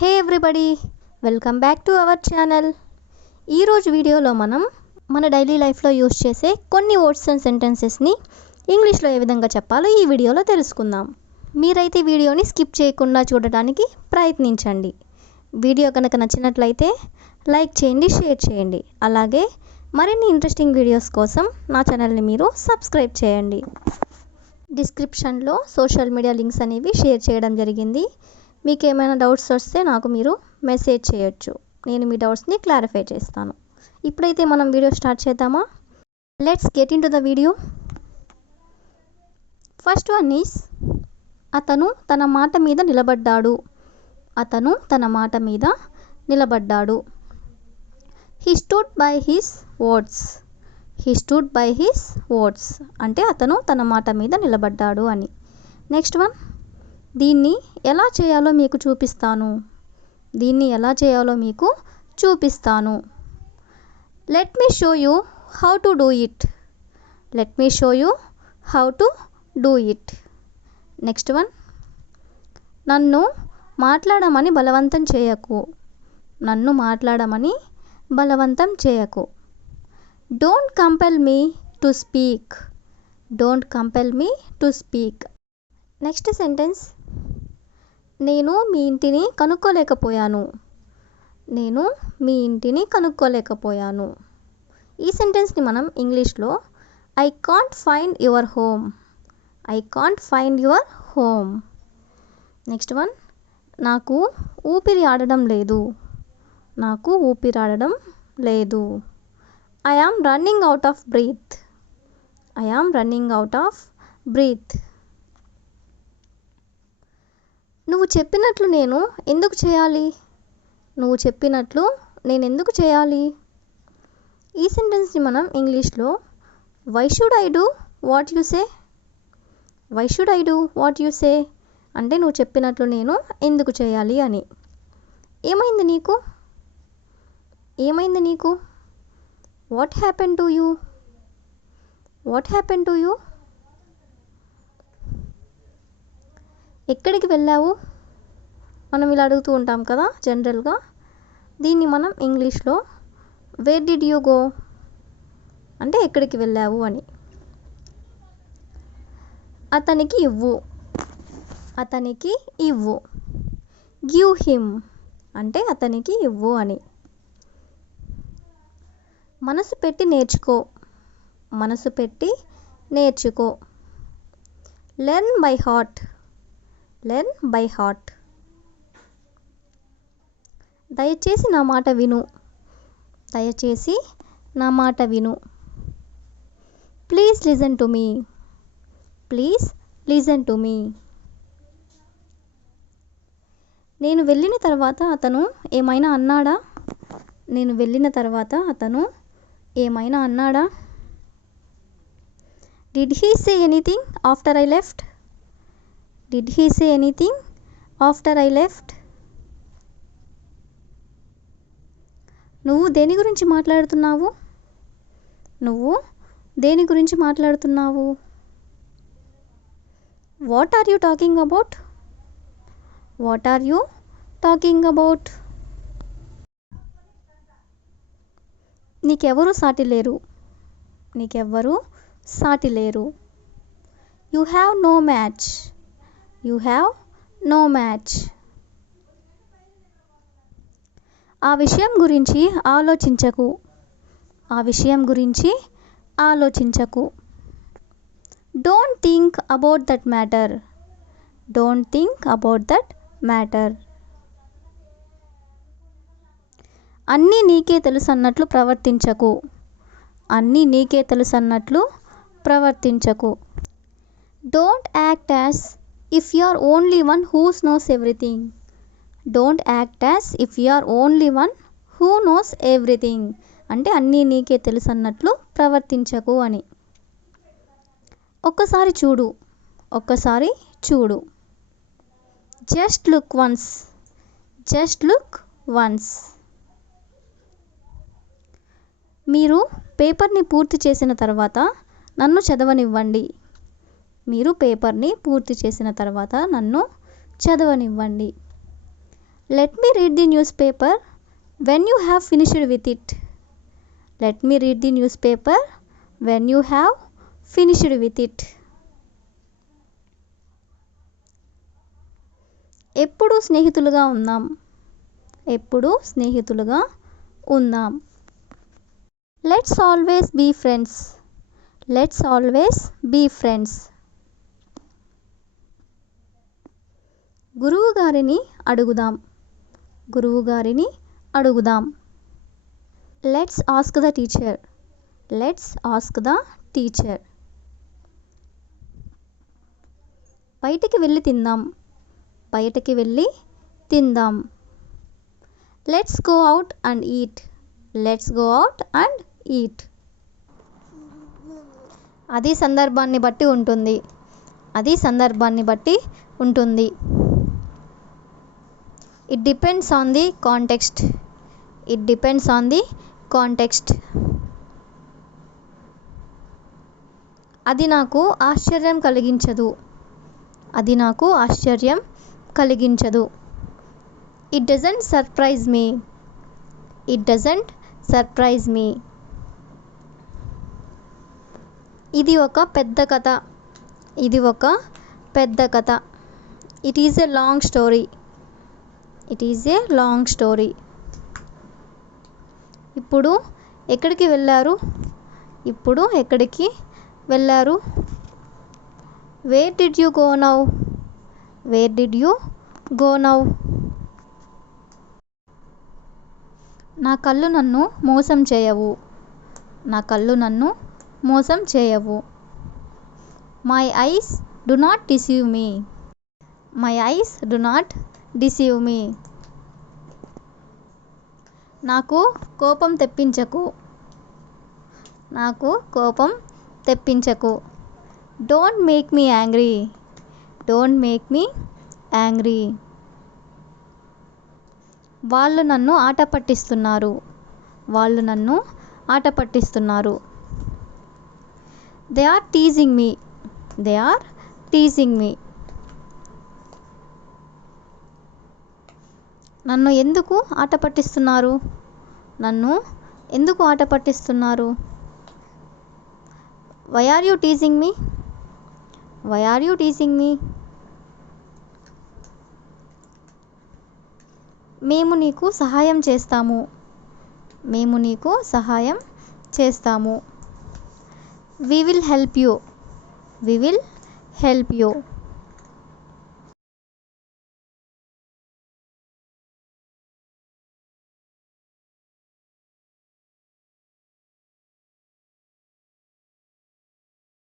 Hey everybody, welcome back to our channel. ఈరోజు వీడియోలో మనం మన డైలీ లైఫ్లో యూస్ చేసే కొన్ని వర్డ్స్ అండ్ సెంటెన్సెస్ని ఇంగ్లీష్లో ఏ విధంగా చెప్పాలో ఈ వీడియోలో తెలుసుకుందాం. మీరైతే వీడియోని స్కిప్ చేయకుండా చూడడానికి ప్రయత్నించండి. వీడియో కనుక నచ్చినట్లయితే లైక్ చేయండి, షేర్ చేయండి. అలాగే మరిన్ని ఇంట్రెస్టింగ్ వీడియోస్ కోసం నా ఛానల్ని మీరు సబ్స్క్రైబ్ చేయండి. డిస్క్రిప్షన్లో సోషల్ మీడియా లింక్స్ అనేవి షేర్ చేయడం జరిగింది. మీకు ఏమైనా డౌట్స్ వస్తే నాకు మీరు మెసేజ్ చేయొచ్చు. నేను మీ డౌట్స్ని క్లారిఫై చేస్తాను. ఇప్పుడైతే మనం వీడియో స్టార్ట్ చేద్దామా? Let's get in to the video. First one is అతను తన మాట మీద నిలబడ్డాడు. అతను తన మాట మీద నిలబడ్డాడు. He stood by his words. He stood by his words అంటే అతను తన మాట మీద నిలబడ్డాడు అని. నెక్స్ట్ వన్, దీన్ని ఎలా చేయాలో మీకు చూపిస్తాను. దీన్ని ఎలా చేయాలో మీకు చూపిస్తాను. Let me show you how to do it. Let me show you how to do it. Next one, నన్ను మాట్లాడమని బలవంతం చేయకు. నన్ను మాట్లాడమని బలవంతం చేయకు. Don't compel me to speak. Don't compel me to speak. Next sentence, నేను మీ ఇంటిని కనుక్కోలేకపోయాను. నేను మీ ఇంటిని కనుక్కోలేకపోయాను. ఈ సెంటెన్స్ని మనం ఇంగ్లీష్లో I can't find your home. I can't find your home. Next one, నాకు ఊపిరి ఆడడం లేదు. నాకు ఊపిరి ఆడడం లేదు. I am running out of breath. I am running out of breath. నువ్వు చెప్పినట్లు నేను ఎందుకు చేయాలి. నువ్వు చెప్పినట్లు నేను ఎందుకు చేయాలి. ఈ సెంటెన్స్ని మనం ఇంగ్లీష్లో why should I do what you say. Why should I do what you say అంటే నువ్వు చెప్పినట్లు నేను ఎందుకు చేయాలి అని. ఏమైంది నీకు. ఏమైంది నీకు. What happen to you. What happen to you. ఎక్కడికి వెళ్ళావు. మనం ఇలా అడుగుతూ ఉంటాం కదా జనరల్గా. దీన్ని మనం ఇంగ్లీష్లో వేర్ డిడ్ యూ గో అంటే ఎక్కడికి వెళ్ళావు అని. అతనికి ఇవ్వు. అతనికి ఇవ్వు. గివ్ హిమ్ అంటే అతనికి ఇవ్వు అని. మనసు పెట్టి నేర్చుకో. మనసు పెట్టి నేర్చుకో. Learn by heart. Learn by heart. దయచేసి నా మాట విను. దయచేసి నా మాట విను. Please listen to me. Please listen to me. నేను వెళ్ళిన తర్వాత అతను ఏమైనా అన్నాడా. నేను వెళ్ళిన తర్వాత అతను ఏమైనా అన్నాడా. Did he say anything after I left. Did he say anything after I left. నువ్వు దేని గురించి మాట్లాడుతున్నావు. నువ్వు దేని గురించి మాట్లాడుతున్నావు. What are you talking about. What are you talking about. నీకెవరూ సాటి లేరు. నీకెవ్వరూ సాటి లేరు. You have no match. You have no match. ఆ విషయం గురించి ఆలోచించకు. ఆ విషయం గురించి ఆలోచించకు. Don't think about that matter. Don't think about that matter. అన్నీ నీకే తెలుసు అన్నట్లు ప్రవర్తించకు. అన్నీ నీకే తెలుసు అన్నట్లు ప్రవర్తించకు. Don't act as if you are only one who knows everything. Don't act as if you are only one who knows everything అంటే అన్నీ నీకే తెలుసు అన్నట్లు ప్రవర్తించకు అని. ఒక్కసారి చూడు. ఒక్కసారి చూడు. Just look once. Just look once. మీరు పేపర్ని పూర్తి చేసిన తర్వాత నన్ను చదవనివ్వండి. మీరు పేపర్ని పూర్తి చేసిన తర్వాత నన్ను చదవనివ్వండి. Let me read the newspaper when you have finished with it. Let me read the newspaper when you have finished with it. ఎప్పుడు స్నేహితులుగా ఉందాం. ఎప్పుడు స్నేహితులుగా ఉందాం. Let's always be friends. Let's always be friends. గురువు గారిని అడుగుదాం. గురువు గారిని అడుగుదాం. Let's ask the teacher. Let's ask the teacher. బయటికి వెళ్ళి తిందాం. బయటికి వెళ్ళి తిందాం. Let's go out and eat. Let's go out and eat. అది సందర్భాన్ని బట్టి ఉంటుంది. అది సందర్భాన్ని బట్టి ఉంటుంది. It depends on the context. It depends on the context. అది నాకు ఆశ్చర్యం కలిగించదు. అది నాకు ఆశ్చర్యం కలిగించదు. It doesn't surprise me. It doesn't surprise me. ఇది ఒక పెద్ద కథ. ఇది ఒక పెద్ద కథ. It is a long story. It is a long story. ఇప్పుడు ఎక్కడికి వెళ్ళారు. ఇప్పుడు ఎక్కడికి వెళ్ళారు. Where did you go now. Where did you go now. నా కళ్ళు నన్ను మోసం చేయవు. నా కళ్ళు నన్ను మోసం చేయవు. My eyes do not deceive me. My eyes do not deceive me. నాకు కోపం తెప్పించకు. నాకు కోపం తెప్పించకు. Don't make me angry. Don't make me angry. వాళ్ళు నన్ను ఆట పట్టిస్తున్నారు. వాళ్ళు నన్ను ఆట పట్టిస్తున్నారు. They are teasing me. They are teasing me. నన్ను ఎందుకు ఆట పట్టిస్తున్నారు. నన్ను ఎందుకు ఆట పట్టిస్తున్నారు. Why are you teasing me. Why are you teasing me. మేము నీకు సహాయం చేస్తాము. మేము నీకు సహాయం చేస్తాము. We will help you. We will help you.